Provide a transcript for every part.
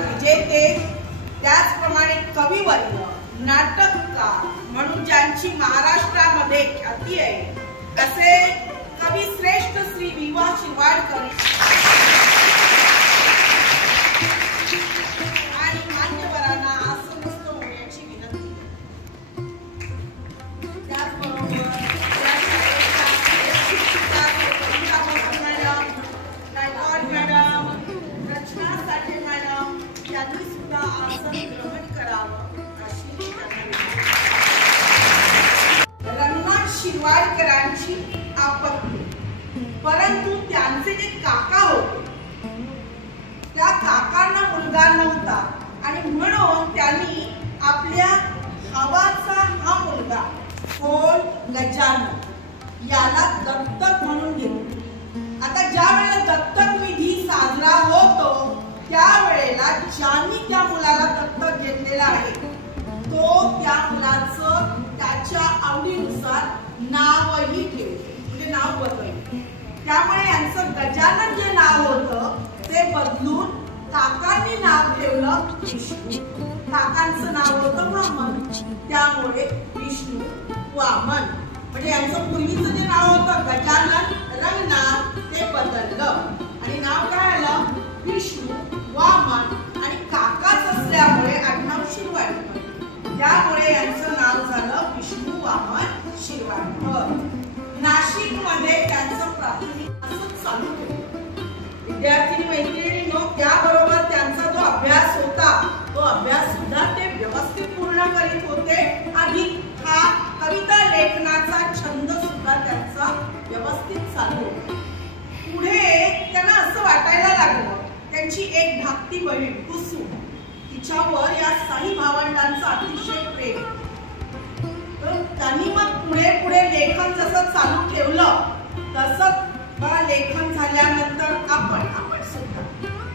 विजेते त्याचप्रमाणे कविवर्य, नाटककार म्हणून ज्यांची महाराष्ट्रामध्ये ख्याती आहे असे कवी श्रेष्ठ श्री वि.वा. शिरवाडकर आणि मान्यवरांना आसनस्थ होण्याची विनंती. त्याचबरोबर मॅडम, रचना साठे मॅडम यांनी सुद्धा आसन ग्रहण करावं अशी रंगनाथ शिरवाडकरांची आपत्ती. परंतु त्यांचे जे काका होते त्या काकांना मुलगा नव्हता आणि म्हणून त्यांनी आपल्या भावाचा हा मुलगा कोण गजानन याला दत्तक म्हणून घेतले. आता ज्या वेळेला दत्तक विधी साजरा होतो त्यावेळेला ज्यांनी त्या मुलाला दत्तक घेतलेला आहे तो त्या मुलाचं त्याच्या आवडीनुसार नावही ठेवतो, म्हणजे नाव बदलतो. त्यामुळे यांचं गजानन जे नाव होतं ते बदलून काकांनी नाव ठेवलं विष्णू. काकांचं नाव होतं वामन, त्यामुळे विष्णू वामन. म्हणजे यांचं पूर्वीचं जे नाव होतं गजानन रंगनाथ ते बदललं आणि नाव काय आलं विष्णू वामन. आणि काकाच असल्यामुळे आडनाव शिरवाडकर, त्यामुळे यांचं नाव झालं विष्णू वामन शिरवाडकर. नाशिक मध्ये त्यांचं प्राथमिक असं चालू केलं. विद्यार्थी मैत्रिणींनो, त्याबरोबर त्यांचा जो अभ्यास होता तो अभ्यास सुद्धा ते व्यवस्थित पूर्ण करीत होते. आणि हा कविता लेखनाचा छंद सुद्धा त्यांचा व्यवस्थित चालू होता. पुढे त्यांना असं वाटायला लागलं त्यांची एक धाकटी बहीण कुसुम, तिच्यावर या साई भावंडांचं अतिशय प्रेम. तर त्यांनी मग पुढे लेखन जसं चालू ठेवलं तसं लेखन झाल्यानंतर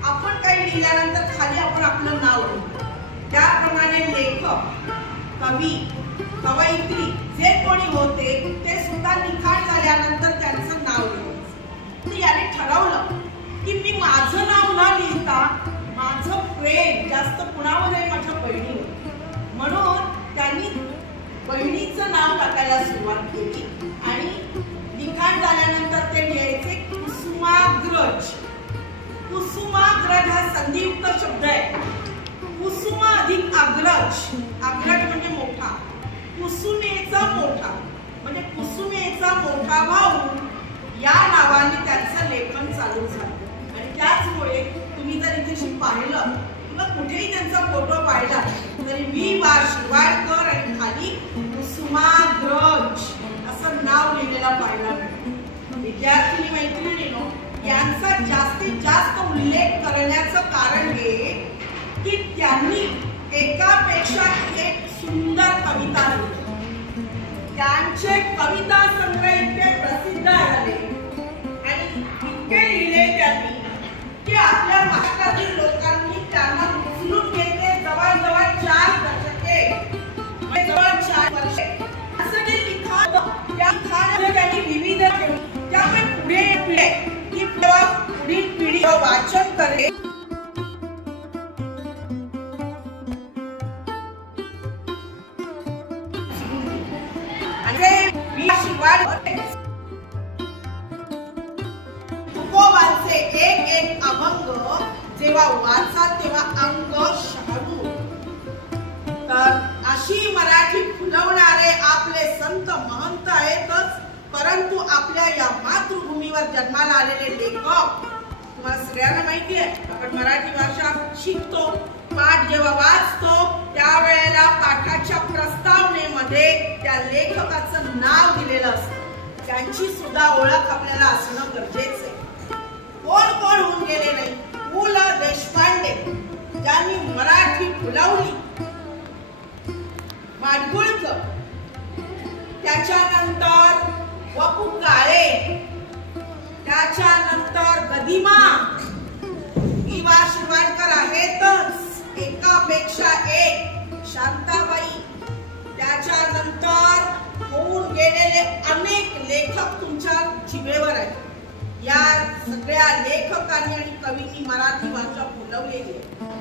आपण काही लिहिल्यानंतर खाली आपण आपलं नाव लिहितो. त्याप्रमाणे लेखक, कवी, कवयित्री जे कोणी होते ते सुद्धा लिखाण झाल्यानंतर त्यांचं नाव लिहायचं. तर याने ठरवलं की मी माझं नाव न लिहिता माझं प्रेम जास्त कुणावर आहे, माझ्या बहिणीवर. म्हणून त्यांनी बहिणीचं नाव टाकायला सुरुवात केली आणि लिखाण झाल्यानंतर ते लिहायचे कुसुमाग्रज. कुसुमाग्रज हा संधियुक्त शब्द आहे. कुसुम अधिक अग्रज, अग्रज म्हणजे मोठा, कुसुमेचा मोठा म्हणजे कुसुमेचा मोठा भाऊ या नावाने त्यांचं लेखन चालू झालं. आणि त्याचमुळे तुम्ही जर इथे पाहिलं किंवा कुठेही त्यांचा फोटो पाहिला तरी वि.वा. शिरवाडकर आणि खाली कुसुमाग्रज असं नाव लिहिलेलं पाहायला मिळतं. विद्यार्थी मैत्रिणींनो, यांचा जास्तीत जास्त उल्लेख करण्याचं कारण हे की त्यांनी एकापेक्षा एक सुंदर कविता लिहिली. त्यांचे कविता संग्रह इतके प्रसिद्ध झाले आणि इतके लिहिले त्यांनी की आपल्या महाराष्ट्रातील लोकांनी त्यांना उचलून घेतले. जवळजवळ 4 दशके, जवळ 4 वर्षे असं जे लिखाण त्या लिखाणामध्ये त्यांनी विविध ठेवली. त्यामुळे पुढील पिढी वाचन करेल. तुकोबांचे एक अभंग जेव्हा वाचा तेव्हा अंग शहारू. तर अशी मराठी फुलवणारे आपले संत महंत आहेतच, परंतु आपल्या या मातृभूमीवर जन्माला आलेले लेखक तुम्हाला सगळ्यांना माहिती आहे. आपण मराठी भाषा शिकतो, पाठ जेव्हा वाचतो त्यावेळेला पाठाच्या प्रस्तावनेमध्ये त्या लेखकाचं नाव दिलेलं असतं. त्यांची सुद्धा ओळख आपल्याला असणं गरजेचं आहे. कोण होऊन गेले नाही. पु. ल. देशपांडे ज्यांनी मराठी फुलवली, माडगुळकर, त्याच्यानंतर वपू काळे, त्याच्यानंतर गदिमा, वि.वा. शिरवाडकर आहेतच एकापेक्षा एक, शांताबाई, त्याच्यानंतर होऊन गेलेले अनेक लेखक तुमच्या जिभेवर आहेत. या सगळ्या लेखकांनी आणि कवींनी मराठी भाषा फुलवलेली आहे.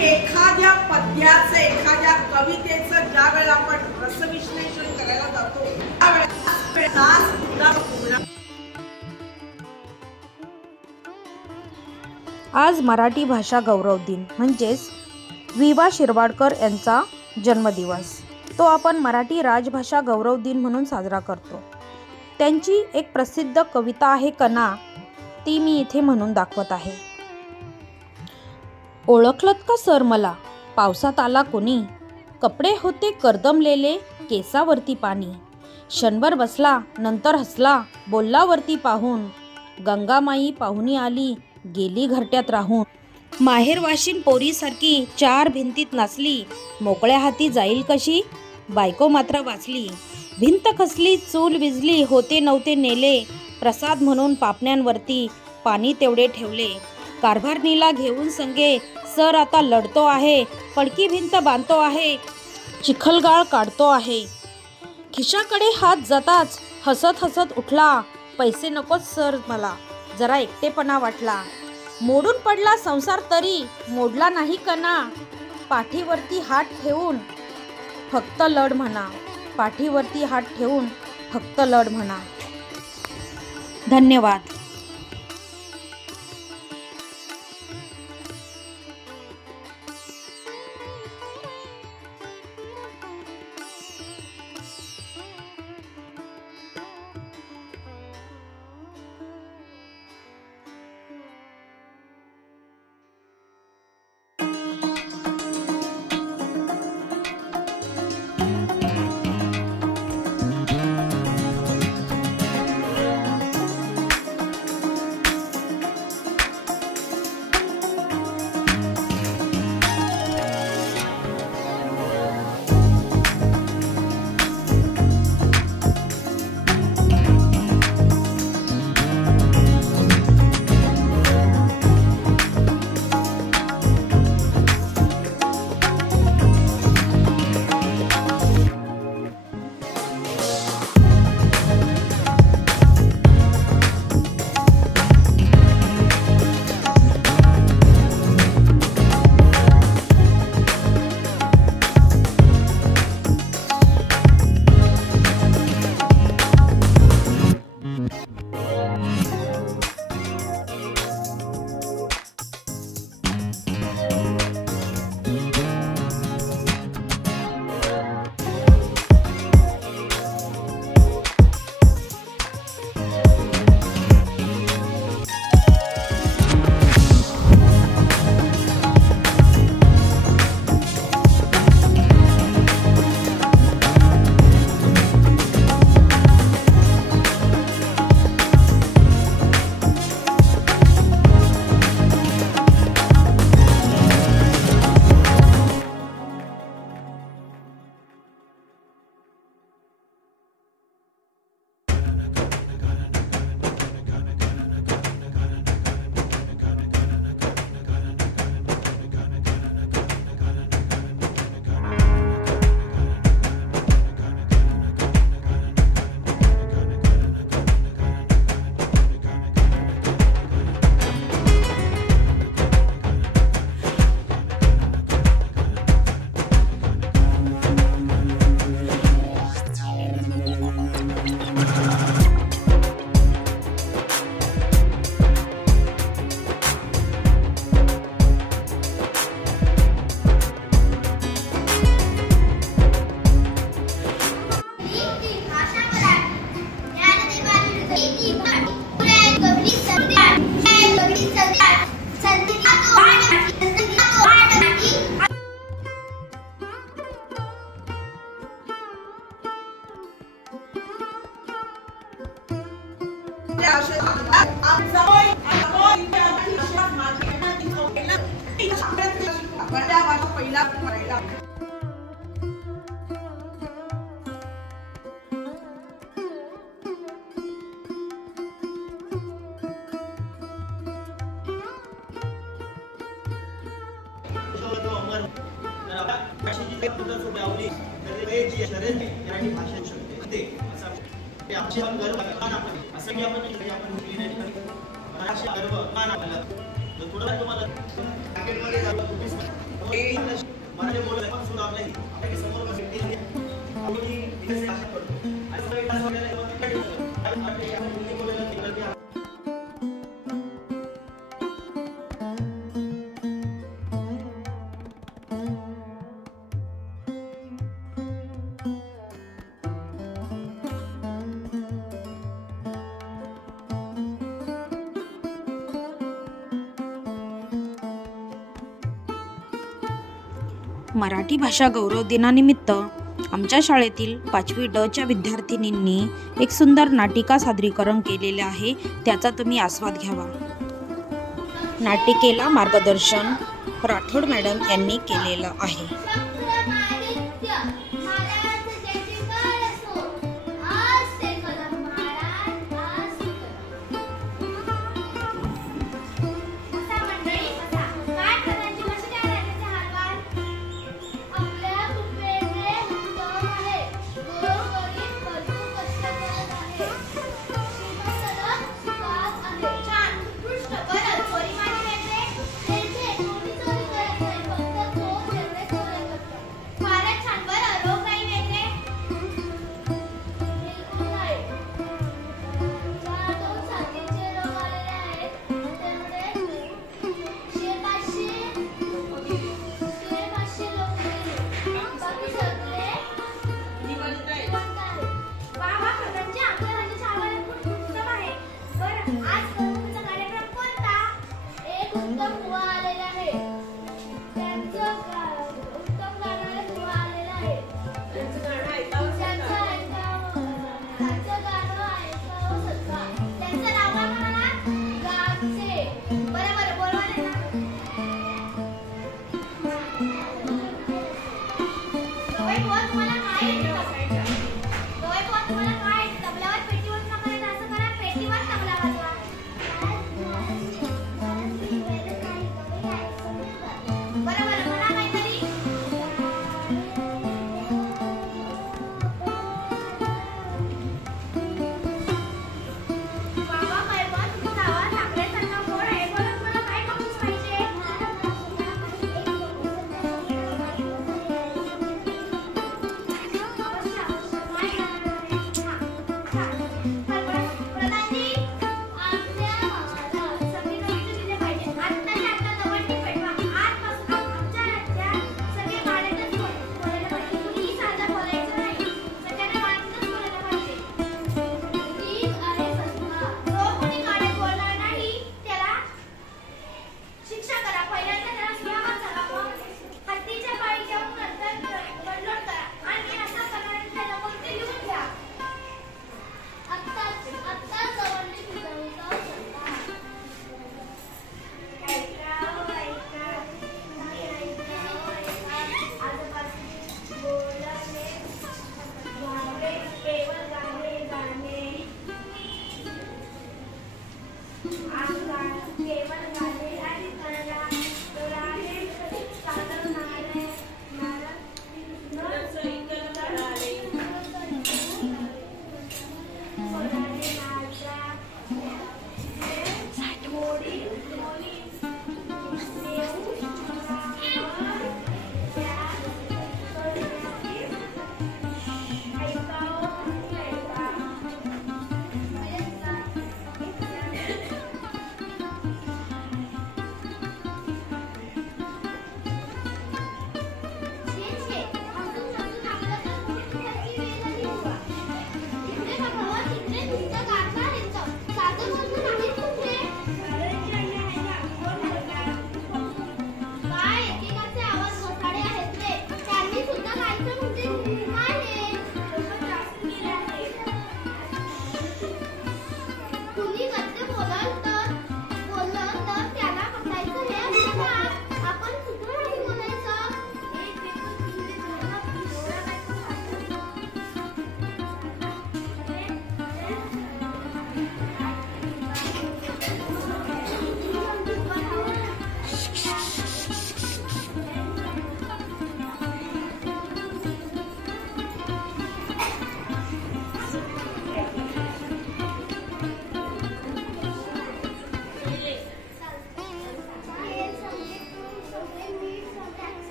एखाद्या पद्याचं एखाद्या कवितेचं ज्या वेळेला आपण रसविश्लेषण करायला जातो आज मराठी भाषा गौरव दिन म्हणजेच वि.वा. शिरवाडकर यांचा जन्मदिवस. तो आपण मराठी राजभाषा गौरव दिन म्हणून साजरा करतो. त्यांची एक प्रसिद्ध कविता आहे कणा, ती मी इथे म्हणून दाखवत आहे. ओळखलत का सर मला, पावसात आला कोणी, कपडे होते करदमलेले, केसावरती पाणी, क्षणभर बसला नंतर हसला, बोलला वरती पाहून, गंगामाई पाहुणी आली, गेली घरट्यात राहून, माहेर वाशिन पोरीसारखी चार भिंतीत नाचली, मोकळ्या हाती जाईल कशी, बायको मात्र वाचली, भिंत खसली चूल विजली, होते नव्हते नेले, प्रसाद म्हणून पापण्यांवरती पाणी तेवढे ठेवले, कारभारणीला घेऊन संगे सर आता लढतो आहे, पडकी भिंत बांधतो आहे, चिखलगाळ काढतो आहे, खिशाकडे हात जाताच हसत हसत उठला, पैसे नकोच सर मला, जरा एकटेपणा वाटला, मोडून पडला संसार तरी मोडला नाही कणा, पाठीवरती हात ठेवून फक्त लढ म्हणा, पाठीवरती हात ठेवून फक्त लढ म्हणा. धन्यवाद. मराठी भाषा गौरव दिनानिमित्त आमच्या शाळेतील 5वी ड च्या विद्यार्थिनींनी एक सुंदर नाटिका सादरीकरण केलेले आहे, त्याचा तुम्ही आस्वाद घ्यावा। नाटिकेला मार्गदर्शन राठोड मॅडम यांनी केलेलं आहे।